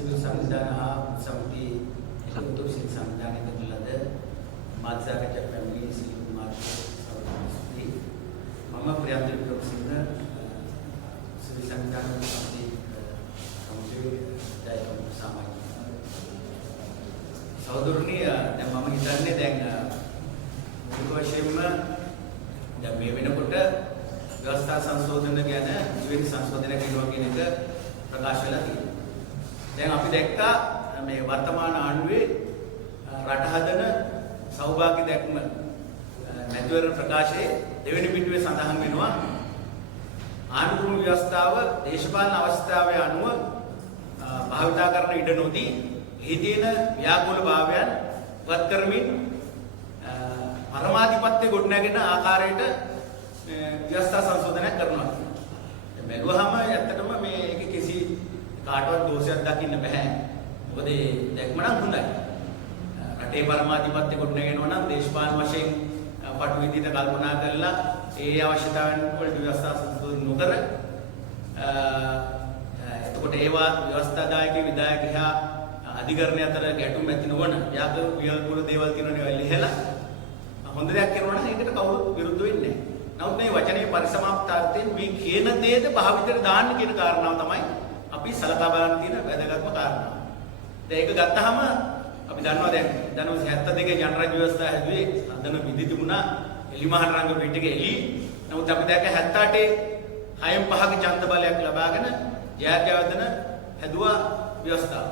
Civil සංවිධාන හා සමිති එකතු සිවිල් සංවිධානයක තුලද මාධ්‍යාකච්ඡා පැමිණි සිවිල් මාධ්‍ය මම ප්‍රියන්ත වික්‍රමසිංහ සිවිල් සංවිධාන සමිති කමිටුවේ දායක සමාජික සහෝදරනි දැන් මම හිතන්නේ දැන් මුල් වශයෙන්ම දැන් මේ වෙනකොට ව්‍යවස්ථා සංශෝධන ගැන දෙවෙනි සංශෝධනය කරනවා කියන එක ප්‍රකාශ වෙලා තියෙනවා. දැන් අපි දැක්කා මේ වර්තමාන ආණ්ඩුවේ රට හදන සෞභාග්‍ය දැක්ම මැතිවරණ ප්‍රකාශයේ දෙවෙනි පිටුවේ සඳහන් වෙනවා ආණ්ඩුක්‍රම ව්‍යවස්ථාව දේශපාලන අවස්ථාවේ අනුව භාවිතා කරන ඉඩ නොදී එහි තියෙන ව්‍යාකූල භාවයන් වත් කරමින් පරමාධිපත්‍ය ගොඩනැගෙන ආකාරයට ව්‍යවස්ථා සංශෝධනයක් කරනවා. දැන් බැලුවහම ඇත්තටම මේක කිසි කාටවත් දෝෂයක් දකින්න බෑ. මොකද දැක්ම නම් හොඳයි. රටේ පරමාධිපත්‍ය ගොඩනගෙනවා නම් දේශපාලන වශයෙන් පටු විදිහට කල්පනා කරලා ඒ අවශ්‍යතාවයන් වලට ව්‍යවස්ථා සංශෝධන නොකර එතකොට ඒවා ව්‍යවස්ථාදායක විධායකයා අධිකරණය අතර ගැටුම් ඇති නොවන ව්‍යාකූල දේවල් තියෙනවනේ ඉහෙලා හොඳ දෙයක් කරනවා නම් ඒකට කවුරුත් විරුද්ධ වෙන්නේ නැහැ. නමුත් මේ වචනේ පරිසමාප්තාර්ථයෙන් මේ කියන දේද භාවිතයට දාන්න කියන කාරණාව තමයි අපි සලකා බලන්න තියෙන වැදගත්ම කාරණාව. දැන් ඒක ගත්තාම අපි දන්නවා දැන් 1972 ජනරාජ්‍ය ව්‍යවස්ථාව හැදුවේ හදන විදි තිබුණා එලිමහන රංග පිටිකේ එළි. නමුත් අපි දැක්ක 78 6න් 5ක ඡන්ද බලයක් ලබාගෙන ජයග්‍රහණ හැදුවා ව්‍යවස්ථාව.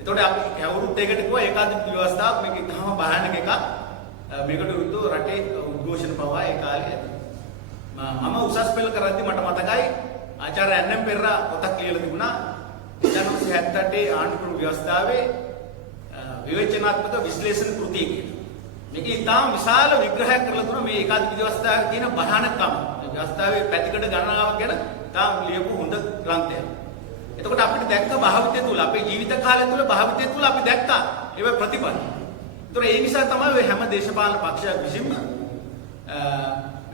එතකොට අපි කවුරුත් ඒකට කිව්වා ඒකාධිපති ව්‍යවස්ථාවක් මේක ඉතාම භයානක එකක්. මේකට විරුද්ධව රටේ උද්ඝෝෂණ පවා ඒ කාලේ මම උසස් පෙළ කරද්දි මට මතකයි ආචාර්ය එන්.එම්. පෙරේරා පොතක් ලියලා තිබුණා 1978 ආණ්ඩුක්‍රම ව්‍යවස්ථාවේ විවේචනාත්මක විශ්ලේෂණ කෘතිය කියලා. මේක ඉතාම විශාල විග්‍රහයක් කරලා දුන්නා මේ ඒකාධිපති ව්‍යවස්ථාවේ තියෙන භයානකකම. මේ ව්‍යවස්ථාවේ පැතිකඩ ගණනාවක් ගැන ඉතාම ලියපු හොඳ ග්‍රන්ථයක්. එතකොට අපිට දැක්ක භාවිතය තුල අපේ ජීවිත කාලය තුල භාවිතය තුල අපි දැක්කා ඒව ප්‍රතිඵල. ඒතර ඒ නිසා තමයි හැම දේශපාලන පක්ෂයක් විසින්ම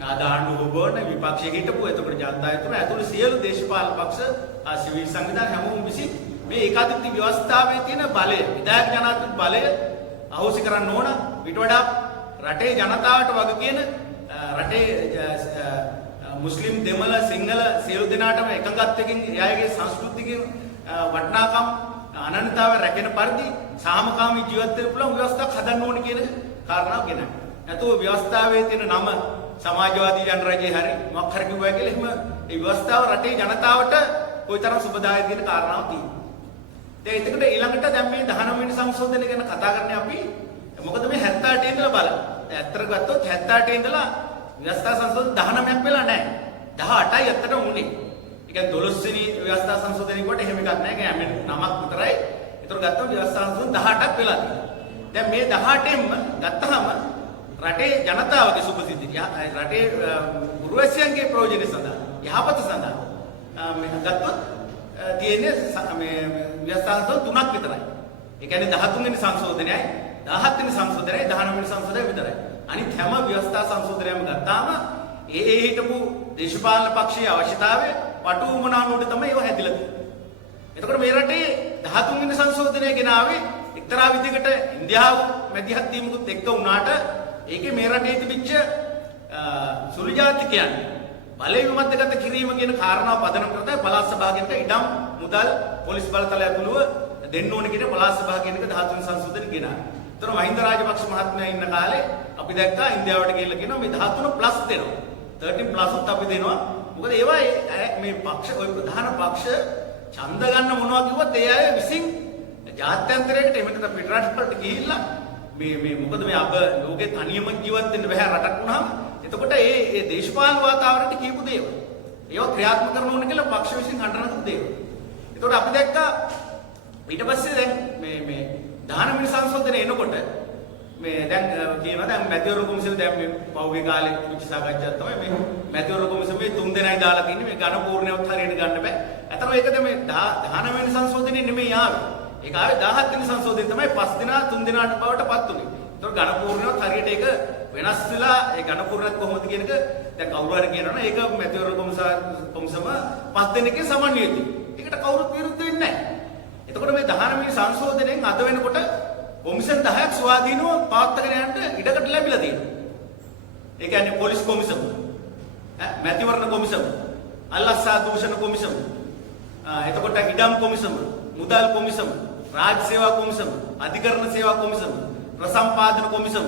ආදාණ්ඩු හොබවන විපක්ෂයේ හිටපු එතකොට ජනතායතන ඇතුළු සියලු දේශපාලන පක්ෂ සිවිල් සංවිධාන හැමෝම විසින් මේ ඒකාධිපති ව්‍යවස්ථාවේ තියෙන බලය විධායක ජනාධිපති බලය අහෝසි කරන්න ඕන ඊට වඩා රටේ ජනතාවට වග කියන රටේ මුස්ලිම් දෙමළ සිංහල සියලු දෙනාටම එකඟත්වයෙන් එයාගේ සංස්කෘතික වටිනාකම් අනන්‍යතාවය රැකෙන පරිදි සාමකාමී ජීවත් වෙන්න පුළුවන් ව්‍යවස්ථාවක් හදන්න ඕනේ කියන කාරණාව ගෙනයි. නැතුව ව්‍යවස්ථාවේ තියෙන නම සමාජවාදී ජනරාජ්‍යය හරි මොකක් හරි කිව්වා කියලා එහෙම මේ ව්‍යවස්ථාව රටේ ජනතාවට කොයිතරම් සුබදායක කියන කාරණාවක් තියෙනවා. දැන් එතකොට ඊළඟට දැන් මේ 19 වෙනි සංශෝධනය ගැන කතා කරන්නේ අපි මොකද මේ 78 ඉඳලා බලන්න. දැන් ඇත්තට ගත්තොත් 78 ඉඳලා ව්‍යවස්ථා සංශෝධන 19ක් වෙලා නැහැ. 18යි ඇත්තටම උනේ. ඒ කියන්නේ 12 වෙනි ව්‍යවස්ථා සංශෝධනය කොට එහෙම එකක් නැහැ. ඒ කියන්නේ නමක් විතරයි. ඒතර ගත්තොත් ව්‍යවස්ථා සංශෝධන 18ක් වෙලා තියෙනවා. දැන් මේ 18ෙන්ම ගත්තාම රටේ ජනතාවගේ සුභසිද්ධිය රටේ පුරවැසියන්ගේ ප්‍රයෝජන සඳහා යහපත සඳහා මේ ගත්තොත් තියෙන්නේ මේ ව්‍යවස්ථා සංශෝධන 3ක් විතරයි. ඒ කියන්නේ 13 වෙනි සංශෝධනයයි 17 වෙනි සංශෝධනයයි 19 වෙනි සංශෝධනයයි විතරයි. අනිත් හැම ව්‍යවස්ථා සංශෝධනයක්ම ගත්තාම ඒ හිටපු දේශපාලන පක්ෂයේ අවශ්‍යතාවය පටු උමනානුවට තමයි ඒව හැදිලා තියෙන්නේ. එතකොට මේ රටේ 13 වෙනි සංශෝධනය ගෙනාවේ එක්තරා විදිහකට ඉන්දියාව මැදිහත් වීමකුත් එක්ක වුණාට ඒකේ මේ රටේ තිබිච්ච සුළු ජාතිකයන් බලය විමර්ශනගත කිරීම කියන කාරණාව පදනම් කරලා පළාත් සභාවකට ඉඩම් මුදල් පොලිස් බලතල ඇතුළුව දෙන්න ඕන කියන පළාත් සභාවකෙනක 13 වෙනි සංශෝධනය ගෙනාවා. ඒතර මහින්ද රාජපක්ෂ මහත්මයා ඉන්න කාලේ අපි දැක්කා ඉන්දියාවට ගිහිල්ලා කියනවා මේ 13 ප්ලස් දෙනවා. 13 ප්ලස් උත් අපි දෙනවා. මොකද ඒවා මේ පක්ෂ ওই ප්‍රධාන පක්ෂ ඡන්ද ගන්න මොනවා කිව්වත් ඒ අය විසින් ජාත්‍යන්තරයකට එහෙම නැත්නම් පිටරට වලට ගිහිල්ලා මේ මොකද මේ අප ලෝකේ තනියම ජීවත් වෙන්න බෑ රටක් වුණාම. එතකොට ඒ දේශපාලන වාතාවරණයට කියපු දේවල් ඒවා ක්‍රියාත්මක කරන්න ඕන කියලා පක්ෂ විසින් හඳුනන දේවල්. එතකොට අපි දැක්කා ඊට පස්සේ දැන් මේ 19 වෙනි සංශෝධනය එනකොට මේ දැන් කියනවා දැන් මැතිවරණ කොමිසම දැන් මේ පෞගේ කාලේ පුංචි සාකච්ඡාවක් තමයි මේ මැතිවරණ කොමිසමේ 3 දෙනයි දාලා තින්නේ මේ ඝන පූර්ණයවත් හරියට ගන්න බෑ. අතන ඒකද මේ 19 වෙනි සංශෝධනය නෙමෙයි ආවේ. ඒක ආවේ 17 වෙනි සංශෝධනය තමයි 5 දෙනා 3 දෙනාට බවට පත් උනේ. ඒතකොට ඝන පූර්ණයවත් හරියට ඒක වෙනස් වෙලා ඒ ඝන පූර්ණත් කොහොමද කියන එක දැන් කවුරු හරි කියනවනේ ඒක මැතිවරණ කොමිසම 5 දෙනෙක්ගේ සමන්විතයි. ඒකට කවුරුත් විරුද්ධ වෙන්නේ නැහැ. එතකොට මේ 19 සංශෝධනයෙන් අද වෙනකොට කොමිෂන් 10ක් ස්වාධීනව පවත්වාගෙන යන්න ඉඩකට ලැබිලා තියෙනවා. ඒ කියන්නේ පොලිස් කොමිෂන්, මැතිවරණ කොමිෂන්, අල්ලස්සා දූෂණ කොමිෂන්, එතකොට ඉඩම් කොමිෂන්, මුදල් කොමිෂන්, රාජ්‍ය සේවා කොමිෂන්, අධිකරණ සේවා කොමිෂන්, ප්‍රසම්පාදන කොමිෂන්,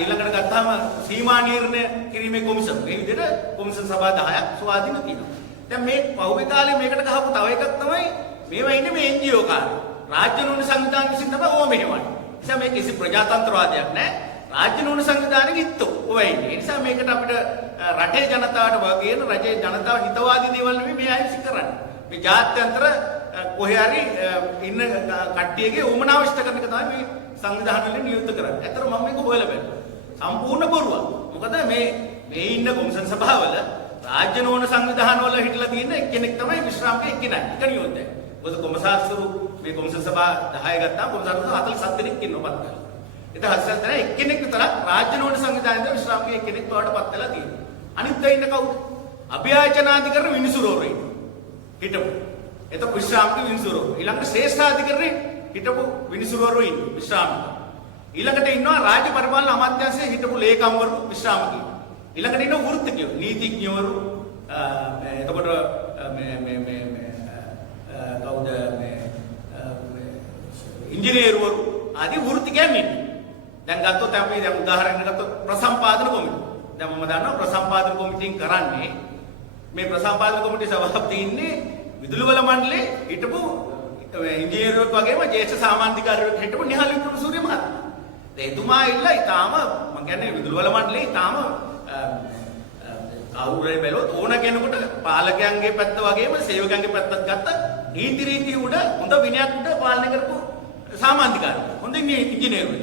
ඊළඟට ගත්තාම සීමා නිර්ණය කිරීමේ කොමිෂන්. මේ විදිහට කොමිෂන් සභා 10ක් ස්වාධීන තියෙනවා. දැන් මේ පහුගිය කාලේ මේකට ගහපු තව එකක් තමයි මේවා ඉන්නේ මේ NGO කාර්ය. රාජ්‍ය නෝන සංවිධාන විසින් තමයි ඕවා මෙහෙවන්නේ. ඒ නිසා මේ කිසි ප්‍රජාතන්ත්‍රවාදයක් නැහැ. රාජ්‍ය නෝන සංවිධානයේ ඉත්තෝ ඕවා ඉන්නේ. ඒ නිසා මේකට අපිට රටේ ජනතාවට වගේන රජයේ ජනතාවට හිතවාදී දේවල් නෙමෙයි මේ අය විසින් කරන්නේ. මේ ජාත්‍යන්තර කොහේ හරි ඉන්න කට්ටියගේ උමනාව ඉෂ්ට කරන එක තමයි මේ සංවිධාන වලින් නියුක්ත කරන්නේ. ඇත්තට මම මේක හොයලා බැලුවා. සම්පූර්ණ බොරුවක්. මොකද මේ ඉන්න කොමිෂන් සභාවල රාජ්‍ය නෝන සංවිධාන වල හිටලා තියෙන එක්කෙනෙක් තමයි විශ්‍රාමකේ එක්කෙනා. එක නියෝජනය. මොකද කොමසාර්ස්වරු මේ කොමිෂන් සභා 10 ගත්තාම කොමසාර්ස්වරු 47 දෙනෙක් ඉන්නවා පත් කරලා. ඒත් 47 දෙනා එක්කෙනෙක් විතරක් රාජ්‍ය නෝන සංවිධානයේ විශ්‍රාමකේ එක්කෙනෙක් බවට පත් වෙලා තියෙනවා. අනිත් අය ඉන්න කවුද? අභියාචනාධිකරණ විනිසුරුවරු ඉන්නවා. හිටපු. එතකොට විශ්‍රාමක විනිසුරුවරු. ඊළඟට ශ්‍රේෂ්ඨාධිකරණේ හිටපු විනිසුරුවරු ඉන්නවා විශ්‍රාමක. ඊළඟට ඉන්නවා රාජ්‍ය පරිපාලන අමාත්‍යාංශයේ හිටපු ලේකම්වරු විශ්‍රාමකී. ඊළඟට ඉන්නවා වෘත්තිකයෝ, නීතිඥවරු, එතකොට කවුද ඉංජිනේරුවරු ආදී වෘත්තිකයන් ඉන්නේ. දැන් ගත්තොත් අපි දැන් උදාහරණයක් ගත්තොත් ප්‍රසම්පාදන කොමිටුව. දැන් මම දන්නවා ප්‍රසම්පාදන කොමිටියෙන් කරන්නේ මේ ප්‍රසම්පාදන කොමිටුවේ සභාපති ඉන්නේ විදුලිවල මණ්ඩලයේ හිටපු ඉංජිනේරුවෙක් වගේම ජ්‍යෙෂ්ඨ සාමාන්‍යකාරයෙක් හිටපු නිහාල් වික්‍රමසූරිය මහත්මයා. එතුමා ඉල්ල ඊටාම මම කියන්නේ විදුලිවල මණ්ඩලයේ ඊටාම කවුරුරේ බැලුවොත් ඕන කෙනෙකුට පාලකයන්ගේ පැත්ත වගේම සේවකයන්ගේ පැත්තත් ගත්ත නීති රීති උඩ හොඳ විනයක් උඩ පාලනය කරපු සාමාන්‍යකාරයෙක්. හොඳ ඉංජිනේරුවෙක්.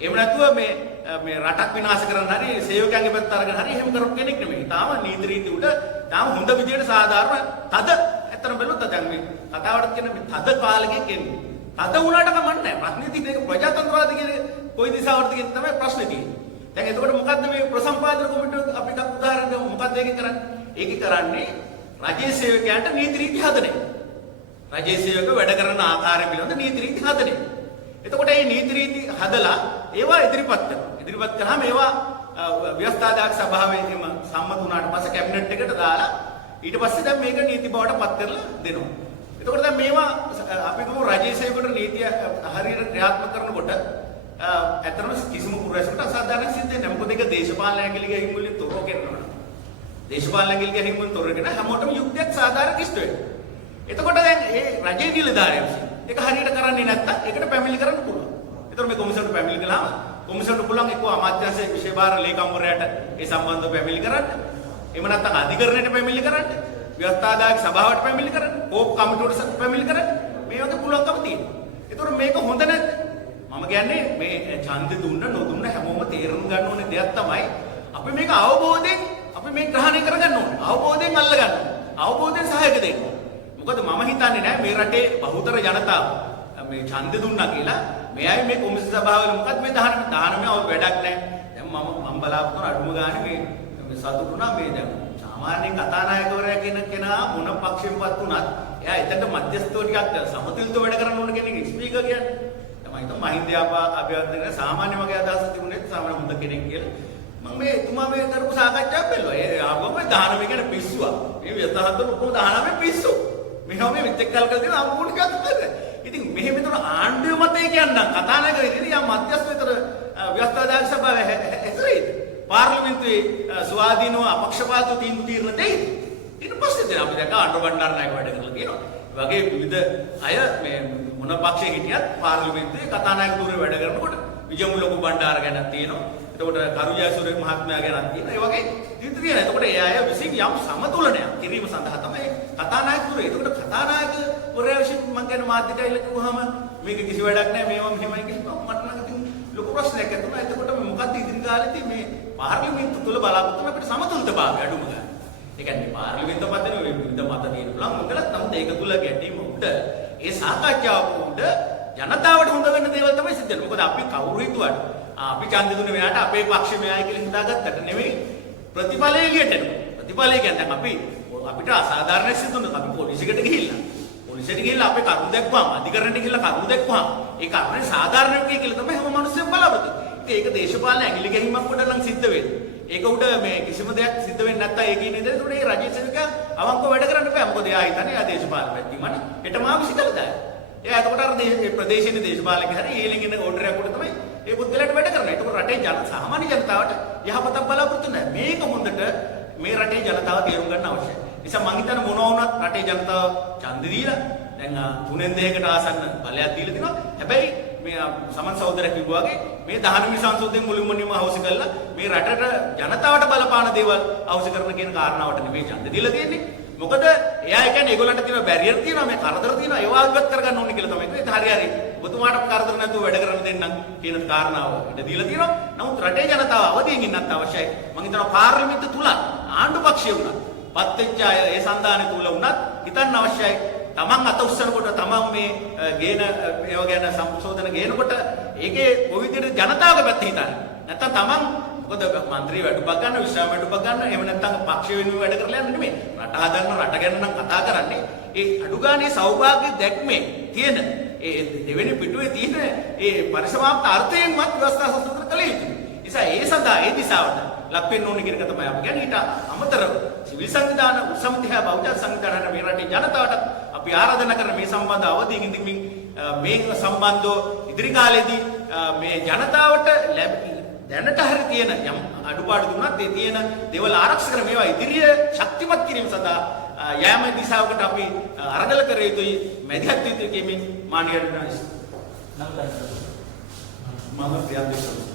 එහෙම නැතුව මේ රටක් විනාශ කරන්න හරි සේවකයන්ගේ පැත්ත අරගෙන හරි එහෙම කරපු කෙනෙක් නෙමෙයි. ඊටාම නීති රීති උඩ ඊටාම හොඳ විදියට සාධාරණ තද ඇත්තටම බැලුවොත් දැන් මේ කතාවට කියන මේ තද පාලකයෙක් එන්නේ. තද වුණාට කමක් නැහැ. ප්‍රශ්නේ තියෙන්නේ ඒක ප්‍රජාතන්ත්‍රවාදී කියන කොයි දිශාවටද කියන තමයි ප්‍රශ්නේ තියෙන්නේ. දැන් එතකොට මොකද්ද මේ ප්‍රසම්පාදන කොමිටුව අපිට උදාහරණ දෙමු. මොකද්ද ඒකේ කරන්නේ? ඒකේ කරන්නේ රජයේ සේවකයන්ට නීති රීති හදන එක. රජයේ සේවක වැඩ කරන ආකාරය පිළිබඳ නීති රීති හදන එක. එතකොට මේ නීති රීති හදලා ඒවා ඉදිරිපත් කරනවා. ඉදිරිපත් කරාම ඒවා ව්‍යවස්ථාදායක සභාවේදීම සම්මත වුණාට පස්සේ කැබිනට් එකට දාලා ඊට පස්සේ දැන් මේක නීති බවට පත් කරලා දෙනවා. එතකොට දැන් මේවා අපි කියමු රජයේ සේවකට නීතිය හරියට ක්‍රියාත්මක කරනකොට ඇත්තටම කිසිම පුරවැසියෙකුට අසාධාරණ සිද්ධ වෙන්නේ නැහැ. මොකද ඒක දේශපාලන ඇඟිලිගේ හිමුලින් තොරව කරනවා. දේශපාලන ඇඟිලිගේ හිමුලින් තොරගෙන හැමෝටම යුක්තියක් සාධාරණ ඉෂ්ට වෙනවා. එතකොට දැන් මේ රජයේ නිලධාරියෝ ඒක හරියට කරන්නේ නැත්තම් ඒකට පැමිණිලි කරන්න පුළුවන්. එතකොට මේ කොමිෂන්ට පැමිණිලි කළාම කොමිෂන්ට පුළුවන් එක්ක අමාත්‍යාංශයේ විශේෂ භාර ලේකම්වරයාට ඒ සම්බන්ධව පැමිණිලි කරන්න. එහෙම නැත්නම් අධිකරණයට පැමිණිලි කරන්න. ව්‍යවස්ථාදායක සභාවට පැමිණිලි කරන්න. කෝප් කමිටුවට පැමිණිලි කරන්න. මේ වගේ පුළුවන්කම තියෙනවා. එතකොට මේක හොඳ නැද්ද? මම කියන්නේ මේ ඡන්දෙ දුන්න නොදුන්න හැමෝම තේරුම් ගන්න ඕනේ දෙයක් තමයි අපි මේක අවබෝධයෙන් අපි මේ ග්‍රහණය කරගන්න ඕනේ. අවබෝධයෙන් අල්ල ගන්න ඕනේ. අවබෝධයෙන් සහායක දෙන්න. මොකද මම හිතන්නේ නෑ මේ රටේ බහුතර ජනතාව මේ ඡන්දෙ දුන්නා කියලා මේ අය මේ කොමිසම් සභාවල මොකද මේ 19 වැඩක් නෑ. දැන් මම බලාපොරොත්තු වුණ අඩුම ගානේ මේ සතුටුනා මේ දැන් සාමාන්‍ය කතානායකවරයා කියන කෙනා මොන පක්ෂයෙන්වත් උනත් එයා එතනට මධ්‍යස්ථව ටිකක් සමතුලිතව වැඩ කරන්න ඕන කෙනෙක් ස්පීකර් කියන්නේ. මහින්ද අභිවර්ධන සාමාන්‍ය වගේ අදහසක් තිබුණේ සාමාන්‍ය හොඳ කෙනෙක් කියලා. මම මේ එතුමා මේ කරපු සාකච්ඡාවක් බැලුවා. ඒ ආවම 19 කියන පිස්සුවක්. මේ යථාර්ථව ඔක්කොම 19 පිස්සු. මෙහම මේ මෙතෙක් කල් කරලා තියෙන අම්පූර්ණ කතාවද. ඉතින් මෙහෙම විතර ආණ්ඩුවේ මතය කියන්නම් කතානායක විදිහට යම් මධ්‍යස්ථ විතර ව්‍යවස්ථාදායක සභාවේ හැසිරෙයිද? පාර්ලිමේන්තුවේ ස්වාධීනව අපක්ෂපාතව තීන්දුව తీරන දෙයිද? ඊට පස්සේ දැන් අපි දැන් ආණ්ඩුව බණ්ඩාරනායක වැඩ කරලා තියෙනවා. වගේ විවිධ අය මේ මොන පක්ෂයේ හිටියත් පාර්ලිමේන්තුවේ කතානායක ධූරේ වැඩ කරනකොට විජයමු ලොකු බණ්ඩාර ගැනක් තියෙනවා. එතකොට කරුජයසුර මහත්මයා ගැනක් තියෙනවා. ඒ වගේ තීන්දුව තියෙනවා. එතකොට ඒ අය විසින් යම් සමතුලනයක් කිරීම සඳහා තමයි කතානායක ධූරේ. එතකොට කතානායක වරයා විසින් මම කියන්නේ මාධ්‍යට ඇවිල්ලා කිව්වහම මේක කිසි වැඩක් නැහැ මේවා මෙහෙමයි කියලා මට නම් ඉතින් ලොකු ප්‍රශ්නයක් ඇතිවෙනවා. එතකොට මොකක්ද ඉදිරි කාලේදී මේ පාර්ලිමේන්තුව තුල බලාපොරොත්තු වෙන අපිට සමතුලිතභාවය අඩුම ගන්න. ඒ කියන්නේ පාර්ලිමේන්තුව පදනේ ඔය විවිධ මත තියෙන පුළුවන් මොකද නම් ඒක තුල ගැටීම උඩ ඒ සාකච්ඡාව උඩ ජනතාවට හොඳ වෙන දේවල් තමයි සිද්ධ වෙන්නේ. මොකද අපි කවුරු හිතුවට අපි ඡන්ද දුන්නේ මෙයාට අපේ පක්ෂෙ මෙයායි කියලා හිතාගත්තට නෙමෙයි ප්‍රතිඵලය එළියට එනවා. ප්‍රතිඵලය කියන්නේ අපි අපිට අසාධාරණ සිද්ධ වුණොත් අපි පොලිසියට ගිහිල්ලා පොලිසියට ගිහිල්ලා අපේ කරුණු දැක්වුවාම අධිකරණයට ගිහිල්ලා කරුණු දැක්වුවාම ඒ කරුණේ සාධාරණ වෙන්නේ කියලා තමයි හැම මිනිස්සුම බලාපොරොත්තු වෙන්නේ. ඒක දේශපාලන ඇඟිලි ගැහිමක් උඩ නම් සිද්ධ වෙන්නේ. ඒක උඩ මේ කිසිම දෙයක් සිද්ධ වෙන්නේ නැත්තම් ඒ කියන ඉතින් උඩ ඒ රජයේ සේවකයා අවංකව වැඩ කරන්න බෑ. මොකද එයා හිතන්නේ එයා දේශපාලන පැත්තීමනේ. හෙටම ආවිසිකලා දායි. එයා එතකොට අර ප්‍රදේශීය දේශපාලක හැරි ඊළඟ ඉන්න ඕඩර් එකකට තමයි ඒ පුද්ගලයාට වැඩ කරන්නේ. එතකොට රටේ සාමාන්‍ය ජනතාවට යහපතක් බලාපොරොත්තු නැහැ. මේක හොඳට මේ රටේ ජනතාව තේරුම් ගන්න අවශ්‍යයි. නිසා මං හිතන්නේ මොනවා වුණත් රටේ ජනතාව ඡන්ද දීලා දැන් 3-2කට ආසන්න බලයක් දීලා තිනවා. හැබැයි මේ සමන් සහෝදරයෙක් කිව්වා වගේ මේ 19 සංසෝධයෙන් මුලින්ම අවශ්‍ය කළා මේ රටට ජනතාවට බලපාන දේවල් අවශ්‍ය කරන කියන කාරණාවට නෙමෙයි ඡන්ද දීලා තියෙන්නේ. මොකද එයා කියන්නේ ඒගොල්ලන්ට තියෙන බැරියර් තියෙනවා මේ කරදර තියෙනවා ඒවා ඉවත් කරගන්න ඕනේ කියලා තමයි කිව්වේ. හරි හරි. ඔබතුමාට කරදර නැතුව වැඩ කරන්න දෙන්නම් කියන කාරණාව ඉඳ දීලා තියෙනවා. නමුත් රටේ ජනතාව අවදියෙන් ඉන්නත් අවශ්‍යයි. මම හිතනවා පාර්ලිමේන්තුව තුල ආණ්ඩු පක්ෂය වුණා. පත්වෙච්ච අය ඒ සන්දානය තුල වුණත් හිතන්න අවශ්‍යයි. තමන් අත උස්සනකොට තමන් මේ ගේන ඒවා ගැන සංශෝධන ගේනකොට ඒකේ කොයි විදිහට ජනතාවගේ පැත්ත හිතන්නේ. නැත්තම් තමන් මොකද മന്ത്രി වැටුපක් ගන්න විශ්‍රාම වැටුපක් ගන්න එහෙම නැත්තම් පක්ෂ වෙනුවෙන් වැඩ කරලා යන්නේ නෙමෙයි. රට හදන්න රට ගැන නම් කතා කරන්නේ. ඒ අඩුගානේ සෞභාග්‍ය දැක්මේ තියෙන ඒ දෙවෙනි පිටුවේ තියෙන ඒ පරිසමාප්ත අර්ථයෙන්වත් ව්‍යවස්ථා සංශෝධන කළ යුතුයි. නිසා ඒ සඳහා ඒ දිශාවට ලක් වෙන්න ඕනේ කියන එක තමයි අපි කියන්නේ. ඊට අමතරව සිවිල් සංවිධාන උසමතිහා බෞද්ධ සංවිධාන මේ රටේ ජනතාවට අපි ආරාධනා කරන මේ සම්බන්ධ අවදීන් ඉඳිමින් මේ සම්බන්ධව ඉදිරි කාලෙදී මේ ජනතාවට දැනට හරි තියෙන යම් අඩුපාඩු දුන්නත් ඒ තියෙන දේවල් ආරක්ෂා කර මේවා ඉදිරිය ශක්තිමත් කිරීම සඳහා යෑම දිශාවකට අපි අරගල කර යුතුයි මැදිහත් යුතුයි කියමින් මානීය මම ප්‍රියන්ත